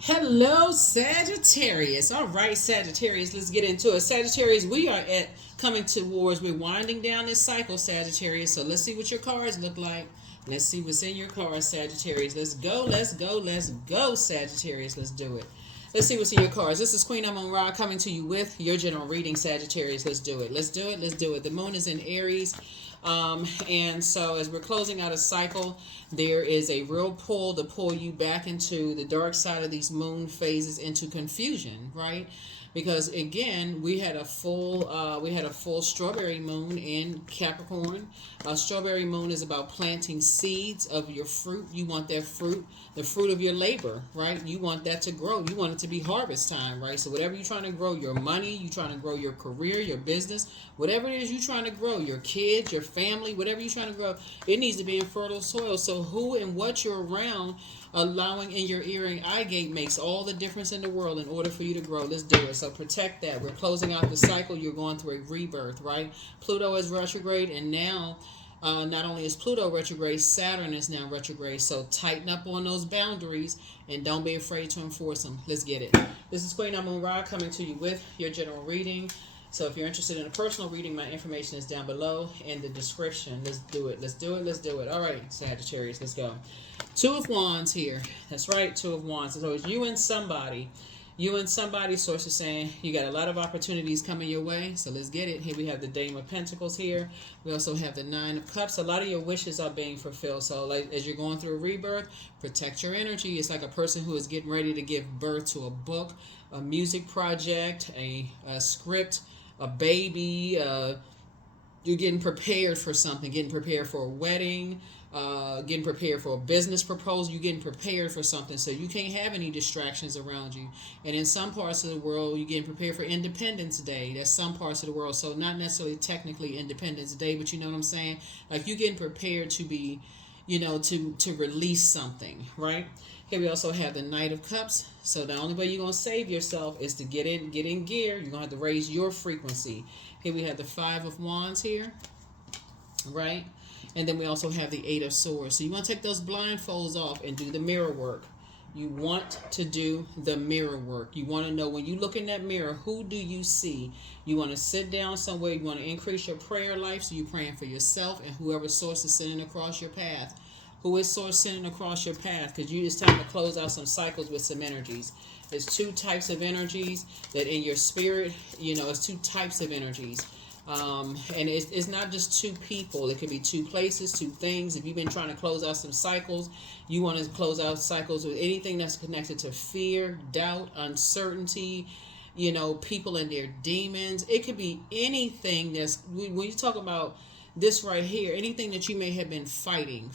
Hello, Sagittarius. All right, Sagittarius, let's get into it. Sagittarius, we are at coming towards, we're winding down this cycle, Sagittarius. So let's see what your cards look like. Let's see what's in your cards, Sagittarius. Let's go, let's go, let's go, Sagittarius. Let's do it. Let's see what's in your cards. This is Queen Amun Ra coming to you with your general reading, Sagittarius. Let's do it. Let's do it. Let's do it. The moon is in Aries. And so as we're closing out a cycle, there is a real pull to pull you back into the dark side of these moon phases into confusion, right? Because again, we had a full strawberry moon in Capricorn. A strawberry moon is about planting seeds of your fruit. You want that fruit, the fruit of your labor, right? You want that to grow. You want it to be harvest time, right? So whatever you're trying to grow, your money, you're trying to grow your career, your business, whatever it is you're trying to grow, your kids, your family, whatever you're trying to grow, it needs to be in fertile soil. So who and what you're around, allowing in your ear and eye gate, makes all the difference in the world in order for you to grow. Let's do it. So protect that. We're closing out the cycle. You're going through a rebirth, right? Pluto is retrograde, and now not only is Pluto retrograde, Saturn is now retrograde. So tighten up on those boundaries and don't be afraid to enforce them. Let's get it. This is Queen Amun Ra coming to you with your general reading. So if you're interested in a personal reading, my information is down below in the description. Let's do it. Let's do it. Let's do it. All right, Sagittarius, let's go. Two of Wands here. That's right, Two of Wands. So it's you and somebody. You and somebody, source is saying you got a lot of opportunities coming your way. So let's get it. Here we have the Dame of Pentacles here. We also have the Nine of Cups. A lot of your wishes are being fulfilled. So like as you're going through a rebirth, protect your energy. It's like a person who is getting ready to give birth to a book, a music project, a script, a baby. You're getting prepared for something, getting prepared for a wedding, getting prepared for a business proposal. You're getting prepared for something, so you can't have any distractions around you. And in some parts of the world, you're getting prepared for Independence Day. That's some parts of the world, so not necessarily technically Independence Day, but you know what I'm saying. Like you're getting prepared to be, to release something, right? Here we also have the Knight of Cups. So the only way you're gonna save yourself is to get in gear. You're gonna have to raise your frequency. Here we have the Five of Wands here, right? And then we also have the Eight of Swords. So you want to take those blindfolds off and do the mirror work. You want to do the mirror work. You want to know when you look in that mirror, who do you see? You want to sit down somewhere. You want to increase your prayer life. So you're praying for yourself and whoever source is sending across your path. Who is source sending across your path? Because it's time to close out some cycles with some energies. There's two types of energies that in your spirit, it's two types of energies. And it's not just two people. It could be two places, two things. If you've been trying to close out some cycles, you want to close out cycles with anything that's connected to fear, doubt, uncertainty, people and their demons. It could be anything when you talk about this right here, anything that you may have been fighting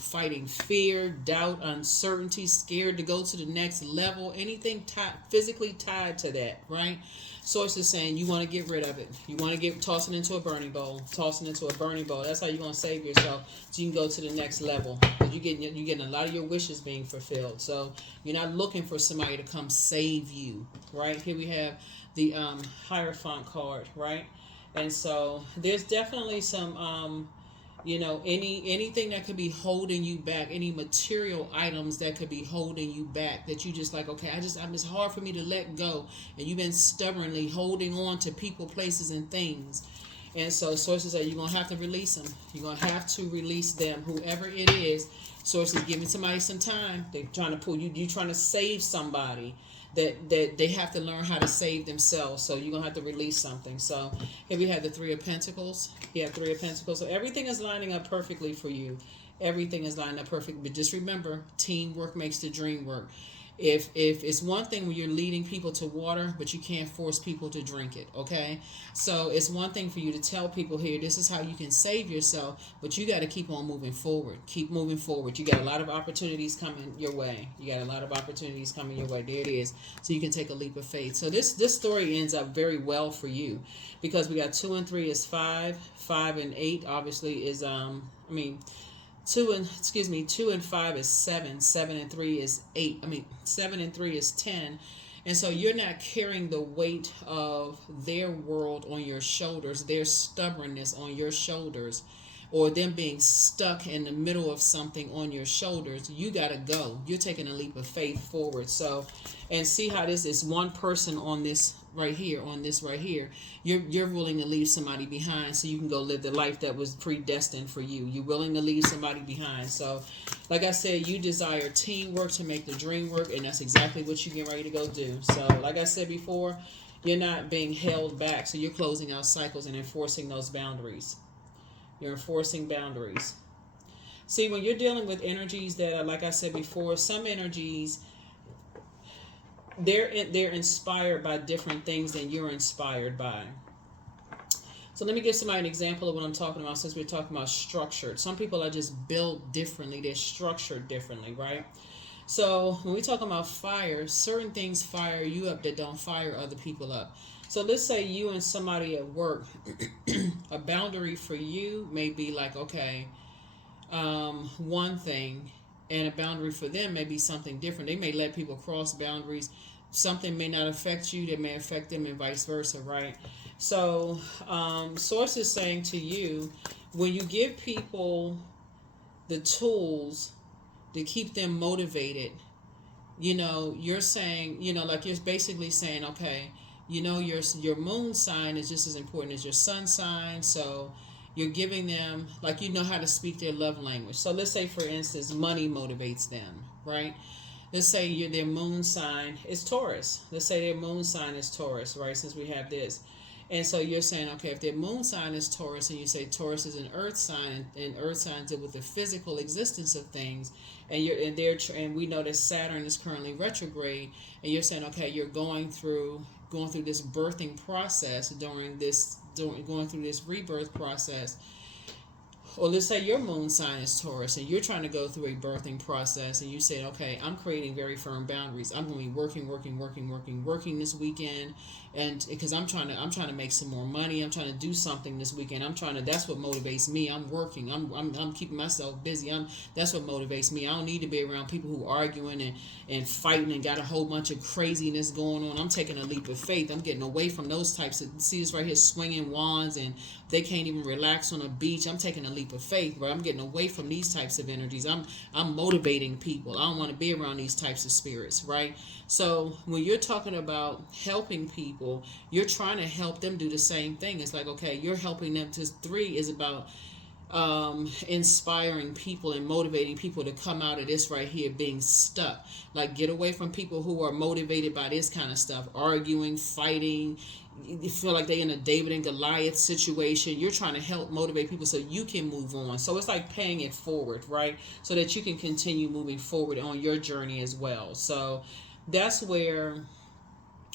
fear, doubt, uncertainty, scared to go to the next level, anything physically tied to that, right? Source is saying you want to get rid of it. You want to toss it into a burning bowl. That's how you're going to save yourself, so you can go to the next level. You're getting a lot of your wishes being fulfilled. So you're not looking for somebody to come save you, right? Here we have the Hierophant card, right? And so there's definitely some anything that could be holding you back, any material items that could be holding you back, that you just like, okay, it's hard for me to let go, and you've been stubbornly holding on to people, places, and things. And so sources are, you're going to have to release them. You're going to have to release them, whoever it is. Sources giving somebody some time. They're trying to pull you. You're trying to save somebody that they have to learn how to save themselves. So you're going to have to release something. So here we have the Three of Pentacles. You have Three of Pentacles. So everything is lining up perfectly for you. Everything is lining up perfect. But just remember, teamwork makes the dream work. If it's one thing when you're leading people to water, but you can't force people to drink it, okay? So it's one thing for you to tell people here, this is how you can save yourself, but you got to keep on moving forward. Keep moving forward. You got a lot of opportunities coming your way. There it is. So you can take a leap of faith. So this story ends up very well for you, because we got 2 and 3 is 5, 5 and 8 obviously is 2 and 5 is 7. 7 and 3 is 8. 7 and 3 is 10. And so you're not carrying the weight of their world on your shoulders, their stubbornness on your shoulders. or them being stuck in the middle of something on your shoulders, you got to go. You're taking a leap of faith forward. So, and see how this is one person on this right here, you're willing to leave somebody behind so you can go live the life that was predestined for you. You're willing to leave somebody behind. So, like I said, you desire teamwork to make the dream work, and that's exactly what you're getting ready to go do. So, like I said before, you're not being held back. So you're closing out cycles and enforcing those boundaries. You're enforcing boundaries. See, when you're dealing with energies that are, like I said before, some energies, they're inspired by different things than you're inspired by. So let me give somebody an example of what I'm talking about, since we're talking about structured. Some people are just built differently. They're structured differently, right? So when we talk about fire, certain things fire you up that don't fire other people up. So let's say you and somebody at work, a boundary for you may be like, okay, one thing, and a boundary for them may be something different. They may let people cross boundaries. Something may not affect you that may affect them, and vice versa, right? So Source is saying to you, when you give people the tools to keep them motivated, you're saying, like you're basically saying, okay, your moon sign is just as important as your sun sign. So you're giving them, like, how to speak their love language. So let's say, for instance, money motivates them, right? Let's say their moon sign is Taurus. Let's say their moon sign is Taurus, right? Since we have this. And so you're saying, okay, if their moon sign is Taurus, and you say Taurus is an earth sign, and earth signs deal with the physical existence of things, and we know that Saturn is currently retrograde, and you're saying, okay, you're going through this birthing process going through this rebirth process. Or let's say your moon sign is Taurus, and you're trying to go through a birthing process, and you say, okay, I'm creating very firm boundaries. I'm going to be working this weekend, and because I'm trying to make some more money. I'm trying to do something this weekend. That's what motivates me. I'm working. I'm keeping myself busy. That's what motivates me. I don't need to be around people who are arguing and fighting and got a whole bunch of craziness going on. I'm taking a leap of faith. I'm getting away from those types of, see this right here, swinging wands, and they can't even relax on a beach. I'm taking a leap of faith, but I'm getting away from these types of energies. I'm motivating people. I don't want to be around these types of spirits, right? So when you're talking about helping people, you're trying to help them do the same thing. It's like, okay, you're helping them to, 3 is about inspiring people and motivating people to come out of this right here being stuck. Like, get away from people who are motivated by this kind of stuff, arguing, fighting. You feel like they're in a David and Goliath situation. You're trying to help motivate people so you can move on. So it's like paying it forward, right? So that you can continue moving forward on your journey as well. So that's where,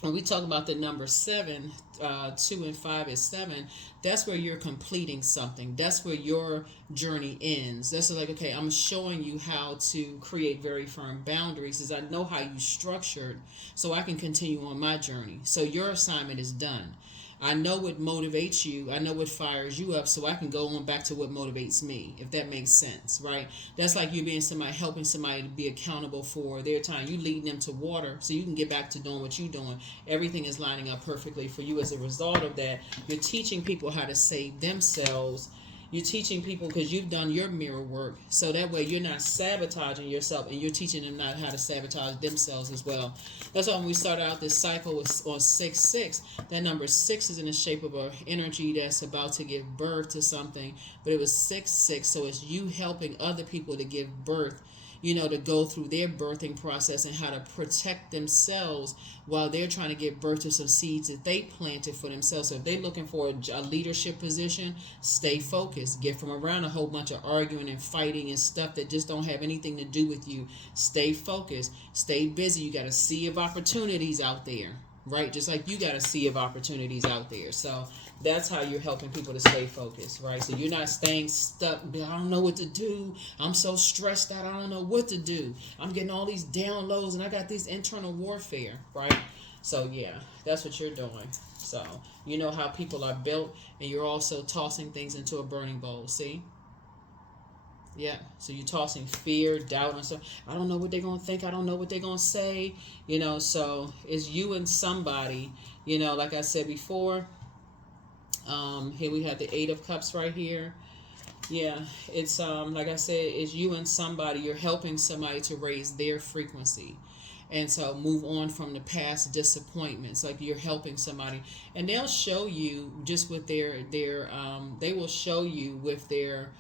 when we talk about the number 7, 2 and 5 is 7, that's where you're completing something. That's where your journey ends. That's like, okay, I'm showing you how to create very firm boundaries, as I know how you structured, so I can continue on my journey. So your assignment is done. I know what motivates you. I know what fires you up, so I can go on back to what motivates me, if that makes sense, right? That's like you being somebody, helping somebody to be accountable for their time. You leading them to water so you can get back to doing what you're doing. Everything is lining up perfectly for you. As a result of that, you're teaching people how to save themselves. You're teaching people because you've done your mirror work, so that way you're not sabotaging yourself, and you're teaching them not how to sabotage themselves as well. That's why when we started out this cycle on 6-6, that number 6 is in the shape of an energy that's about to give birth to something, but it was 6-6, so it's you helping other people to give birth, to go through their birthing process and how to protect themselves while they're trying to give birth to some seeds that they planted for themselves. So if they're looking for a leadership position, stay focused. Get from around a whole bunch of arguing and fighting and stuff that just don't have anything to do with you. Stay focused. Stay busy. You got a sea of opportunities out there, right? Just like you got a sea of opportunities out there. So that's how you're helping people to stay focused, right? So you're not staying stuck. I don't know what to do. I'm so stressed out. I don't know what to do. I'm getting all these downloads and I got this internal warfare, right? So yeah, that's what you're doing. So you know how people are built, and you're also tossing things into a burning bowl. See? Yeah, so you're tossing fear, doubt, and stuff. I don't know what they're going to think. I don't know what they're going to say. So it's you and somebody, like I said before. Here we have the 8 of Cups right here. Yeah, it's like I said, it's you and somebody. You're helping somebody to raise their frequency, and so move on from the past disappointments. Like you're helping somebody, and they'll show you just with they will show you with their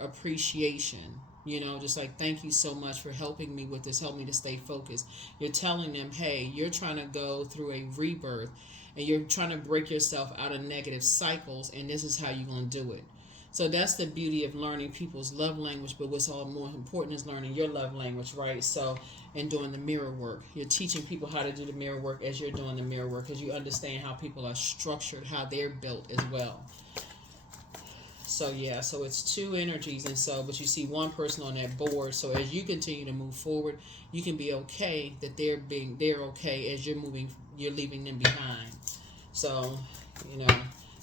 appreciation. You know, just like, thank you so much for helping me with this, help me to stay focused. You're telling them, hey, you're trying to go through a rebirth and you're trying to break yourself out of negative cycles, and this is how you're going to do it. So that's the beauty of learning people's love language, but what's all more important is learning your love language, right? So, and doing the mirror work. You're teaching people how to do the mirror work as you're doing the mirror work, because you understand how people are structured, how they're built as well. So yeah, so it's two energies, and so, but you see one person on that board. So as you continue to move forward, you can be okay that they're okay as you're leaving them behind. So, you know,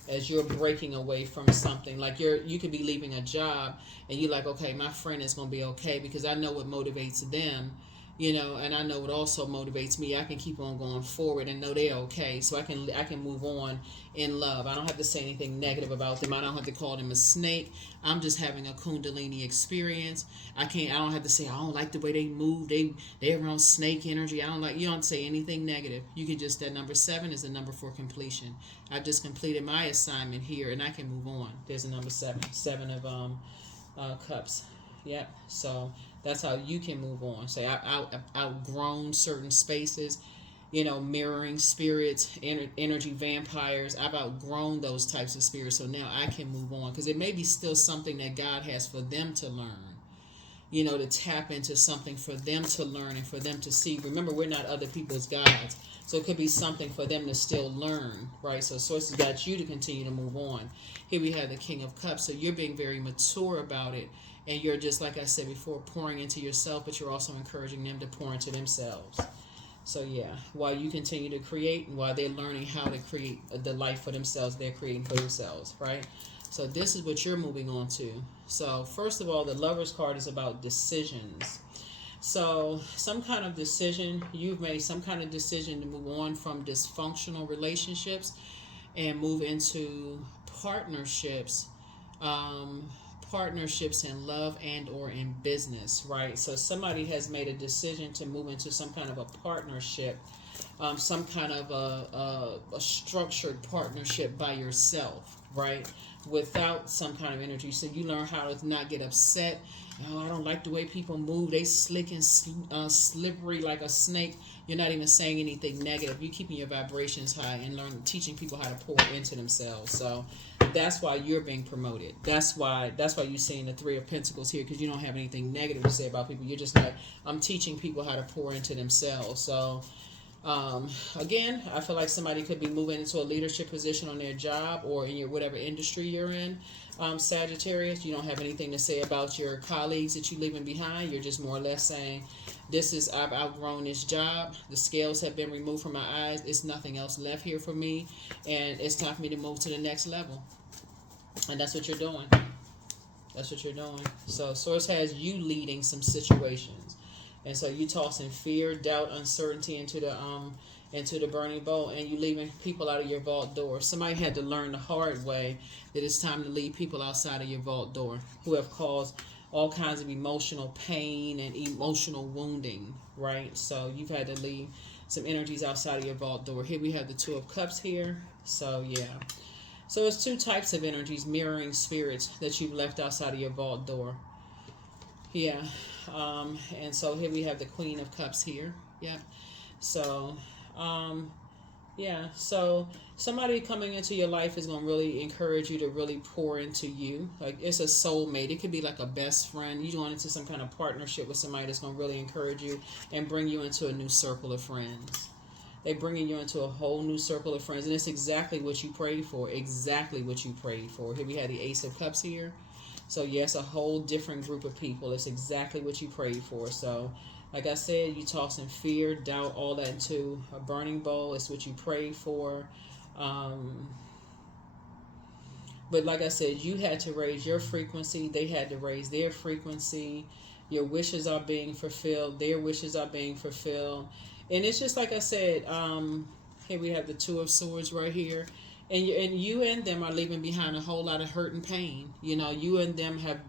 as you're breaking away from something, like you could be leaving a job, and you're like, okay, my friend is gonna be okay because I know what motivates them, you know, and I know what also motivates me. I can keep on going forward and know they're okay, so I can move on in love. I don't have to say anything negative about them. I don't have to call them a snake. I'm just having a Kundalini experience. I don't have to say I don't like the way they move. They're around snake energy. I don't like. You don't say anything negative. You can just, that number 7 is a number for completion. I've just completed my assignment here, and I can move on. There's a number 7 of cups. Yep. So that's how you can move on. Say, I've outgrown certain spaces, you know, mirroring spirits, energy vampires. I've outgrown those types of spirits. So now I can move on, because it may be still something that God has for them to learn, you know, to tap into something for them to learn and for them to see. Remember, we're not other people's gods. So it could be something for them to still learn, right? So Source has got you to continue to move on. Here we have the King of Cups. So you're being very mature about it. And you're, just like I said before, pouring into yourself, but you're also encouraging them to pour into themselves. So yeah, while you continue to create, and while they're learning how to create the life for themselves, they're creating for themselves, right? So this is what you're moving on to. So first of all, the Lover's card is about decisions. So some kind of decision, you've made some kind of decision to move on from dysfunctional relationships and move into partnerships. Partnerships in love and or in business, right? So somebody has made a decision to move into some kind of a partnership, some kind of a structured partnership by yourself, right? Without some kind of energy. So you learn how to not get upset. Oh, I don't like the way people move. They slick and slippery like a snake. You're not even saying anything negative. You're keeping your vibrations high and teaching people how to pour into themselves. So that's why you're being promoted. That's why you're seeing the 3 of Pentacles here, because you don't have anything negative to say about people. You're just like, I'm teaching people how to pour into themselves. So again, I feel like somebody could be moving into a leadership position on their job or in your whatever industry you're in. Sagittarius, you don't have anything to say about your colleagues that you're leaving behind. You're just more or less saying, I've outgrown this job. The scales have been removed from my eyes. It's nothing else left here for me, and it's time for me to move to the next level. And that's what you're doing. That's what you're doing. So Source has you leading some situations. And so you tossing fear, doubt, uncertainty into the burning bowl, and you leaving people out of your vault door. Somebody had to learn the hard way that it's time to leave people outside of your vault door who have caused all kinds of emotional pain and emotional wounding, right? So you've had to leave some energies outside of your vault door. Here we have the 2 of Cups here. So yeah. So it's 2 types of energies, mirroring spirits that you've left outside of your vault door. Yeah. And so here we have the Queen of Cups here. Yeah. So, yeah. So somebody coming into your life is going to really encourage you to really pour into you. Like, it's a soulmate. It could be like a best friend. You're going into some kind of partnership with somebody that's going to really encourage you and bring you into a new circle of friends. They're bringing you into a whole new circle of friends. And it's exactly what you prayed for. Exactly what you prayed for. Here we have the Ace of Cups here. So yes, a whole different group of people. It's exactly what you prayed for. So like I said, you tossing fear, doubt, all that into a burning bowl. It's what you prayed for. But like I said, you had to raise your frequency. They had to raise their frequency. Your wishes are being fulfilled. Their wishes are being fulfilled. And it's just like I said, here we have the 2 of Swords right here. And you and them are leaving behind a whole lot of hurt and pain. You know, you and them have,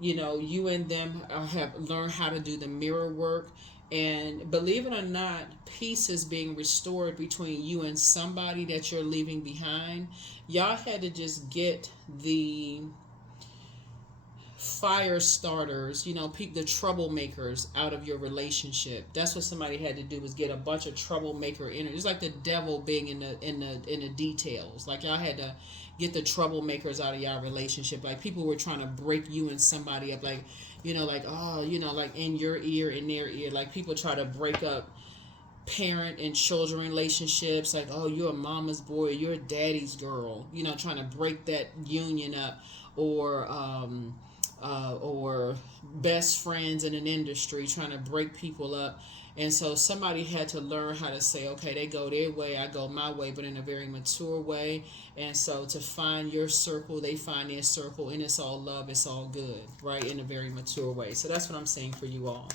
you and them have learned how to do the mirror work. And believe it or not, peace is being restored between you and somebody that you're leaving behind. Y'all had to just get the fire starters, people, the troublemakers out of your relationship. That's what somebody had to do, was get a bunch of troublemaker energy. It's like the devil being in the details. Like y'all had to get the troublemakers out of y'all relationship. Like people were trying to break you and somebody up, like like in your ear, in their ear. Like people try to break up parent and children relationships, like, oh, you're a mama's boy, you're a daddy's girl, trying to break that union up. Or best friends in an industry trying to break people up. And so somebody had to learn how to say, okay, they go their way, I go my way, but in a very mature way. And so to find your circle, they find their circle, and it's all love, it's all good, right? In a very mature way. So that's what I'm saying for you all.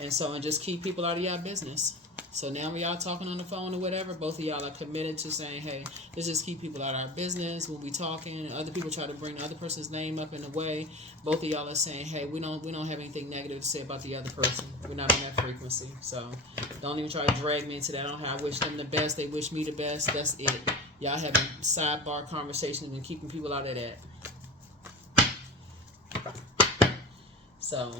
And just keep people out of y'all business. So now when y'all talking on the phone or whatever, both of y'all are committed to saying, hey, let's just keep people out of our business when we talking. And other people try to bring the other person's name up in a way. Both of y'all are saying, hey, we don't have anything negative to say about the other person. We're not on that frequency. So don't even try to drag me into that. I don't have, I wish them the best. They wish me the best. That's it. Y'all having sidebar conversations and keeping people out of that. So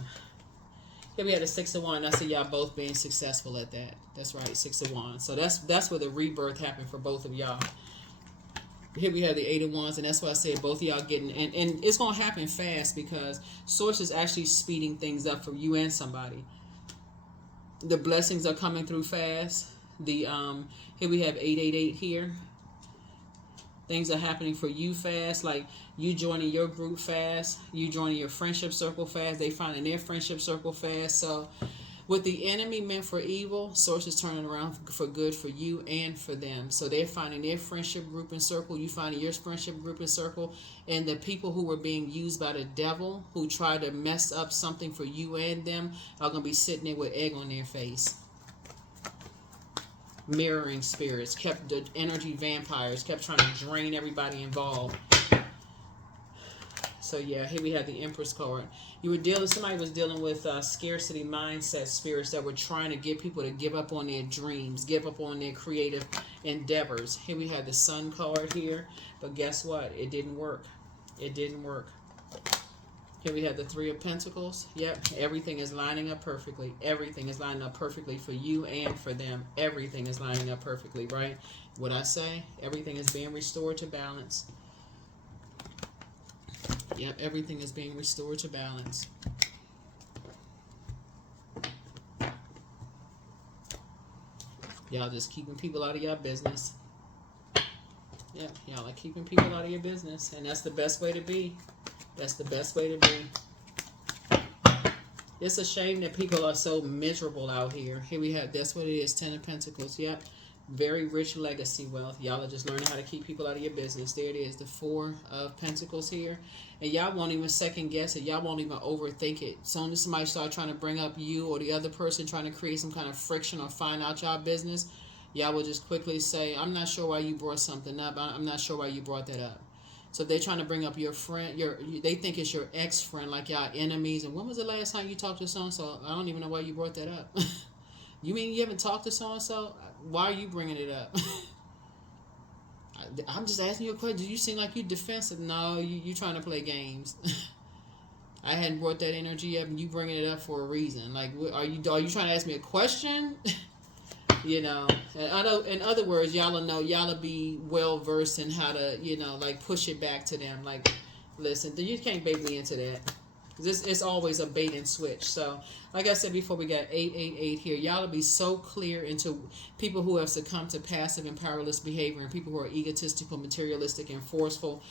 here we had a 6 of Wands. I see y'all both being successful at that. That's right, 6 of Wands. So that's where the rebirth happened for both of y'all. Here we have the 8 of Wands, and that's why I said both of y'all getting, and it's going to happen fast because Source is actually speeding things up for you and somebody. The blessings are coming through fast. The here we have 888 here. Things are happening for you fast, like you joining your group fast, you joining your friendship circle fast, they finding their friendship circle fast. So what the enemy meant for evil, Source is turning around for good for you and for them. So they're finding their friendship group and circle, you finding your friendship group and circle, and the people who were being used by the devil, who tried to mess up something for you and them, are going to be sitting there with egg on their face. Mirroring spirits, kept the energy vampires, kept trying to drain everybody involved. So yeah, here we have the Empress card. Somebody was dealing with scarcity mindset spirits that were trying to get people to give up on their dreams, give up on their creative endeavors. Here we have the Sun card here, but guess what? It didn't work. It didn't work. Here we have the 3 of Pentacles. Yep, everything is lining up perfectly. Everything is lining up perfectly for you and for them. Everything is lining up perfectly, right? What I say, everything is being restored to balance. Yep, everything is being restored to balance. Y'all just keeping people out of your business. Yep, y'all are keeping people out of your business. And that's the best way to be. That's the best way to be. It's a shame that people are so miserable out here. Here we have, that's what it is, 10 of Pentacles. Yep. Very rich legacy wealth. Y'all are just learning how to keep people out of your business. There it is, the 4 of Pentacles here. And y'all won't even second guess it. Y'all won't even overthink it. As soon as somebody start trying to bring up you or the other person trying to create some kind of friction or find out y'all business, y'all will just quickly say, I'm not sure why you brought something up. I'm not sure why you brought that up. So if they're trying to bring up your friend, they think it's your ex-friend, like y'all enemies. And when was the last time you talked to so-and-so? I don't even know why you brought that up. You mean you haven't talked to so-and-so? Why are you bringing it up? I'm just asking you a question. Do you seem like you defensive? No, you trying to play games. I hadn't brought that energy up, and you bringing it up for a reason. Like, are you trying to ask me a question? In other words, y'all will know, y'all will be well versed in how to, like push it back to them. Like, listen, you can't bait me into that. It's always a bait and switch. So, like I said before, we got 888 here. Y'all will be so clear into people who have succumbed to passive and powerless behavior, and people who are egotistical, materialistic, and forceful,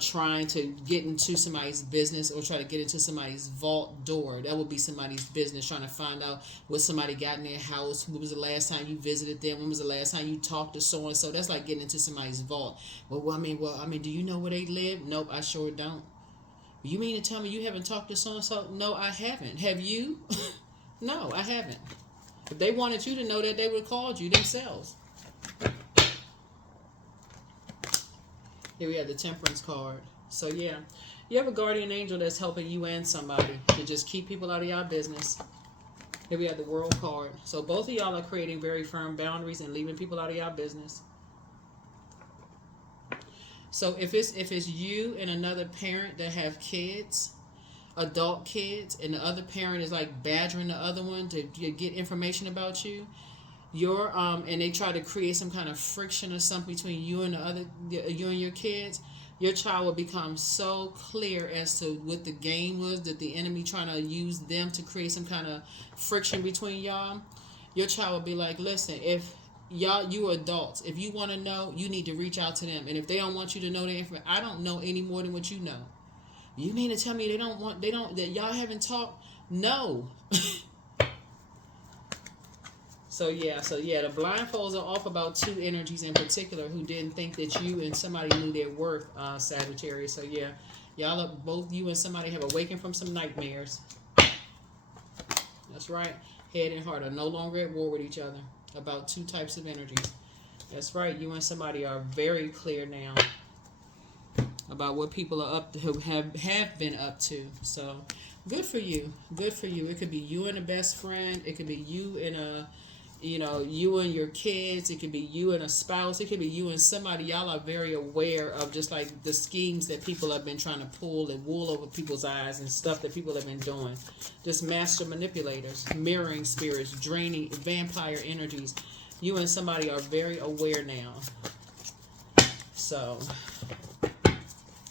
trying to get into somebody's business or try to get into somebody's vault door. That would be somebody's business, trying to find out what somebody got in their house. When was the last time you visited them? When was the last time you talked to so-and-so? That's like getting into somebody's vault. Well, I mean, do you know where they live? Nope, I sure don't. You mean to tell me you haven't talked to so-and-so? No, I haven't. Have you? No, I haven't. If they wanted you to know that, they would have called you themselves. Here we have the Temperance card. So yeah, you have a guardian angel that's helping you and somebody to just keep people out of y'all business. Here we have the World card. So both of y'all are creating very firm boundaries and leaving people out of y'all business. So if it's you and another parent that have kids, adult kids, and the other parent is like badgering the other one to get information about you, and they try to create some kind of friction or something between you and you and your kids, your child will become so clear as to what the game was that the enemy trying to use them to create some kind of friction between y'all. Your child will be like, listen, if you adults, if you want to know, you need to reach out to them, and if they don't want you to know the information, I don't know any more than what you know. You mean to tell me that y'all haven't talked? No. So yeah, the blindfolds are off about two energies in particular who didn't think that you and somebody knew their worth, Sagittarius. So yeah, y'all are, both you and somebody have awakened from some nightmares. That's right. Head and heart are no longer at war with each other about two types of energies. That's right. You and somebody are very clear now about what people are up to, who have been up to. So good for you. Good for you. It could be you and a best friend. It could be you and you and your kids. It could be you and a spouse. It could be you and somebody. Y'all are very aware of just like the schemes that people have been trying to pull and wool over people's eyes and stuff that people have been doing. Just master manipulators, mirroring spirits, draining vampire energies. You and somebody are very aware now. So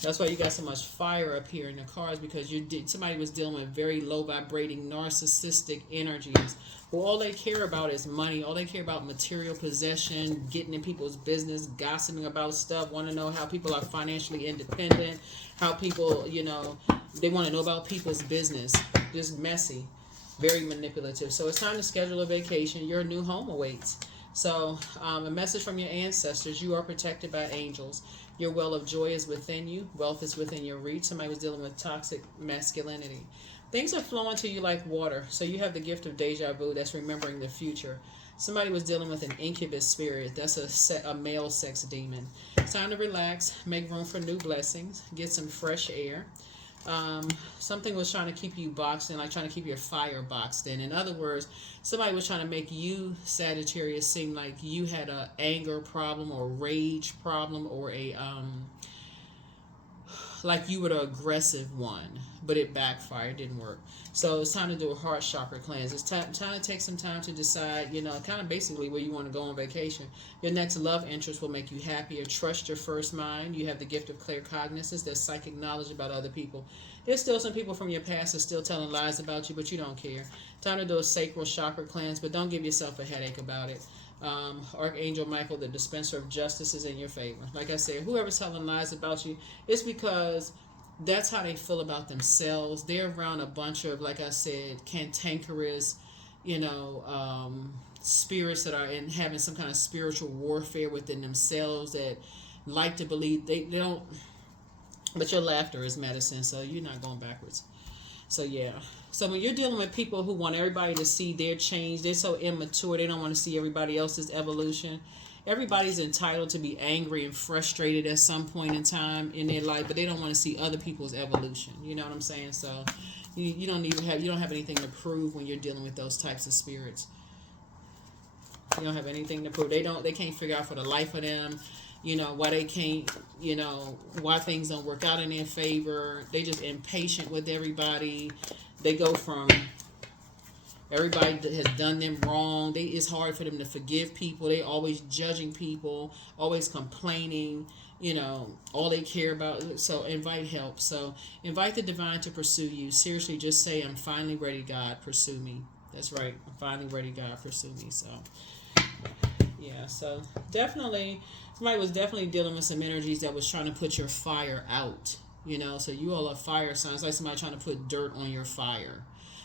that's why you got so much fire up here in the cards, because somebody was dealing with very low vibrating narcissistic energies. Well, all they care about is money. All they care about material possession, getting in people's business, gossiping about stuff, want to know how people are financially independent, how people, they want to know about people's business. Just messy, very manipulative. So it's time to schedule a vacation. Your new home awaits. So a message from your ancestors: you are protected by angels. Your well of joy is within you. Wealth is within your reach. Somebody was dealing with toxic masculinity. Things are flowing to you like water. So you have the gift of deja vu. That's remembering the future. Somebody was dealing with an incubus spirit. That's a male sex demon. It's time to relax. Make room for new blessings. Get some fresh air. Something was trying to keep you boxed in, like trying to keep your fire boxed in. In other words, somebody was trying to make you, Sagittarius, seem like you had a anger problem or rage problem or like you were the aggressive one, but it backfired, didn't work. So it's time to do a heart chakra cleanse. It's time to take some time to decide, kind of basically where you want to go on vacation. Your next love interest will make you happier. Trust your first mind. You have the gift of claircognizance. There's psychic knowledge about other people. There's still some people from your past that are still telling lies about you, but you don't care. Time to do a sacral chakra cleanse, but don't give yourself a headache about it. Archangel Michael, the dispenser of justice, is in your favor. Like I said, whoever's telling lies about you, it's because that's how they feel about themselves. They're around a bunch of, like I said, cantankerous, spirits that are having some kind of spiritual warfare within themselves, that like to believe they don't. But your laughter is medicine, so you're not going backwards. So yeah. So when you're dealing with people who want everybody to see their change, they're so immature, they don't want to see everybody else's evolution. Everybody's entitled to be angry and frustrated at some point in time in their life, but they don't want to see other people's evolution. You know what I'm saying? So you don't have anything to prove when you're dealing with those types of spirits. You don't have anything to prove. They can't figure out for the life of them, why they can't, why things don't work out in their favor. They just impatient with everybody. They go from everybody that has done them wrong. It's hard for them to forgive people. They always judging people, always complaining, all they care about. So invite help. So invite the divine to pursue you. Seriously, just say, I'm finally ready, God, pursue me. That's right. I'm finally ready, God, pursue me. So yeah, so definitely somebody was definitely dealing with some energies that was trying to put your fire out. So you all are fire signs, like somebody trying to put dirt on your fire.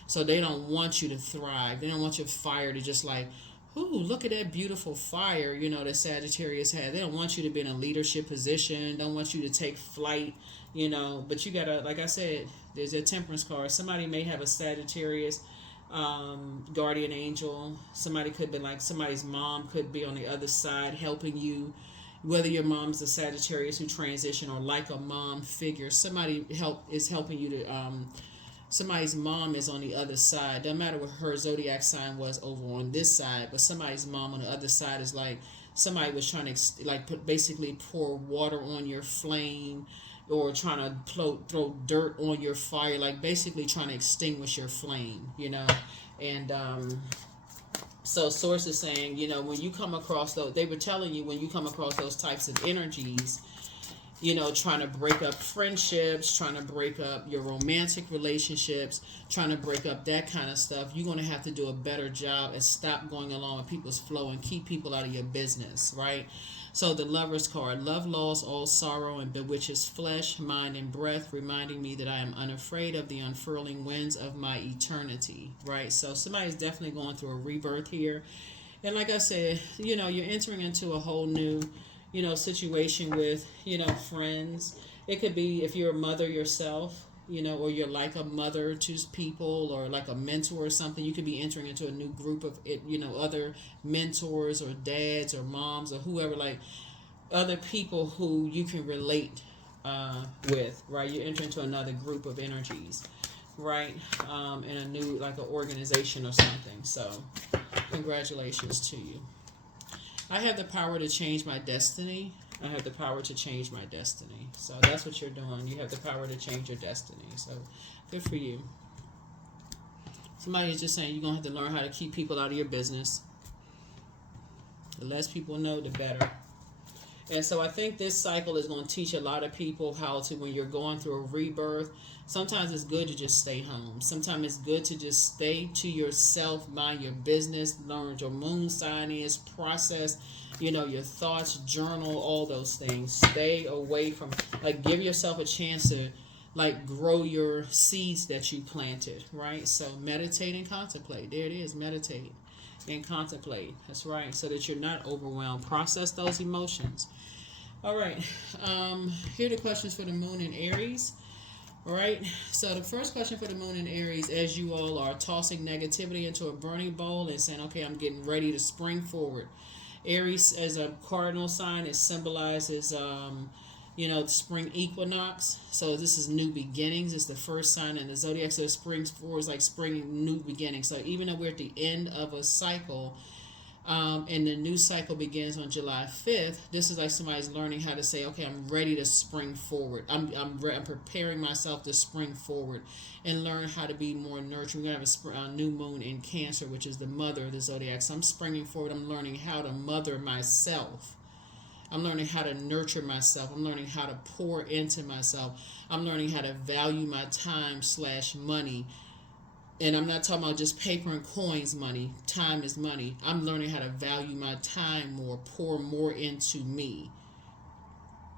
So they don't want you to thrive. They don't want your fire to just like, ooh, look at that beautiful fire, that Sagittarius had. They don't want you to be in a leadership position. Don't want you to take flight, But you gotta, like I said, there's a Temperance card. Somebody may have a Sagittarius guardian angel. Somebody could be like, somebody's mom could be on the other side helping you, Whether your mom's a Sagittarius who transition or like a mom figure, somebody is helping you to somebody's mom is on the other side. Doesn't matter what her zodiac sign was over on this side, but somebody's mom on the other side is like somebody was trying to basically pour water on your flame, or trying to throw dirt on your fire, like basically trying to extinguish your flame, And so source is saying, when you come across those, they were telling you when you come across those types of energies, trying to break up friendships, trying to break up your romantic relationships, trying to break up that kind of stuff, you're going to have to do a better job and stop going along with people's flow and keep people out of your business, right? So the Lover's card, love lulls all sorrow and bewitches flesh, mind, and breath, reminding me that I am unafraid of the unfurling winds of my eternity, right? So somebody's definitely going through a rebirth here. And like I said, you're entering into a whole new situation with, friends. It could be if you're a mother yourself, or you're like a mother to people, or like a mentor or something. You could be entering into a new group of, other mentors or dads or moms or whoever, like other people who you can relate with, right? You enter into another group of energies, right? In a new, like an organization or something. So congratulations to you. I have the power to change my destiny. I have the power to change my destiny. So that's what you're doing. You have the power to change your destiny. So good for you. Somebody is just saying you're going to have to learn how to keep people out of your business. The less people know, the better. And so I think this cycle is going to teach a lot of people how to, when you're going through a rebirth, sometimes it's good to just stay home. Sometimes it's good to just stay to yourself, mind your business, learn what your moon sign is, process, your thoughts, journal, all those things. Stay away from, give yourself a chance to, grow your seeds that you planted, right? So meditate and contemplate. There it is, meditate and contemplate. That's right, so that you're not overwhelmed. Process those emotions. All right, here are the questions for the moon in Aries. All right, so the first question for the moon in Aries, as you all are tossing negativity into a burning bowl and saying, okay, I'm getting ready to spring forward. Aries, as a cardinal sign, it symbolizes the spring equinox. So this is new beginnings. It's the first sign in the zodiac. So spring forward is like spring, new beginnings. So even though we're at the end of a cycle, and the new cycle begins on July 5th, this is like somebody's learning how to say, okay, I'm ready to spring forward. I'm preparing myself to spring forward and learn how to be more nurturing. We're going to have a new moon in Cancer, which is the mother of the zodiac. So I'm springing forward. I'm learning how to mother myself. I'm learning how to nurture myself. I'm learning how to pour into myself. I'm learning how to value my time/money. And I'm not talking about just paper and coins money. Time is money. I'm learning how to value my time more, pour more into me,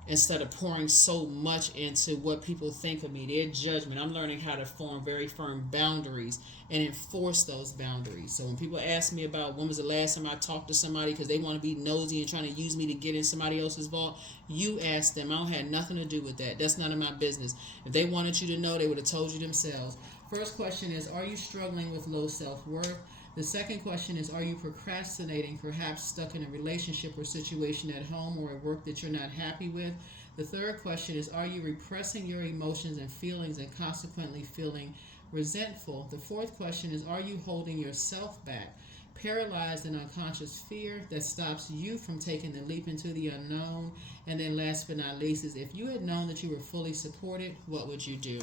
instead of pouring so much into what people think of me, their judgment. I'm learning how to form very firm boundaries and enforce those boundaries. So when people ask me about when was the last time I talked to somebody because they want to be nosy and trying to use me to get in somebody else's vault, you ask them. I don't have nothing to do with that. That's none of my business. If they wanted you to know, they would have told you themselves. First question is, are you struggling with low self-worth? The second question is, are you procrastinating, perhaps stuck in a relationship or situation at home or at work that you're not happy with? The third question is, are you repressing your emotions and feelings and consequently feeling resentful? The fourth question is, are you holding yourself back, paralyzed in unconscious fear that stops you from taking the leap into the unknown? And then last but not least is, if you had known that you were fully supported, what would you do?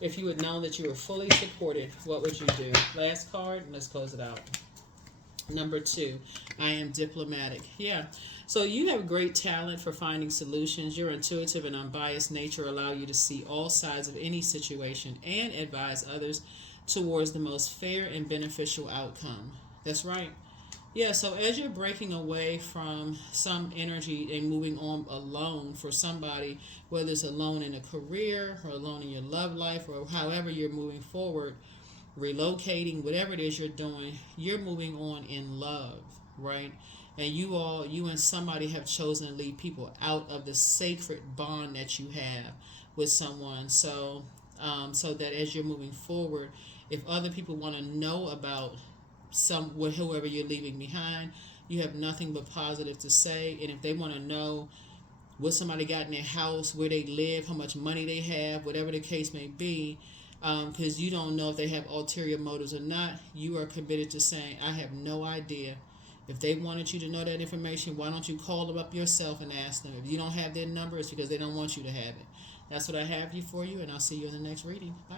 If you had known that you were fully supported, what would you do? Last card, and let's close it out. Number 2, I am diplomatic. Yeah. So you have great talent for finding solutions. Your intuitive and unbiased nature allow you to see all sides of any situation and advise others towards the most fair and beneficial outcome. That's right. Yeah, so as you're breaking away from some energy and moving on alone for somebody, whether it's alone in a career or alone in your love life or however you're moving forward, relocating, whatever it is you're doing, you're moving on in love, right? And you and somebody have chosen to leave people out of the sacred bond that you have with someone. So that as you're moving forward, if other people want to know about with whoever you're leaving behind. You have nothing but positive to say. And if they want to know what somebody got in their house, where they live, how much money they have, whatever the case may be, because you don't know if they have ulterior motives or not, you are committed to saying, I have no idea. If they wanted you to know that information, why don't you call them up yourself and ask them? If you don't have their number, it's because they don't want you to have it. That's what I have for you, and I'll see you in the next reading. Bye.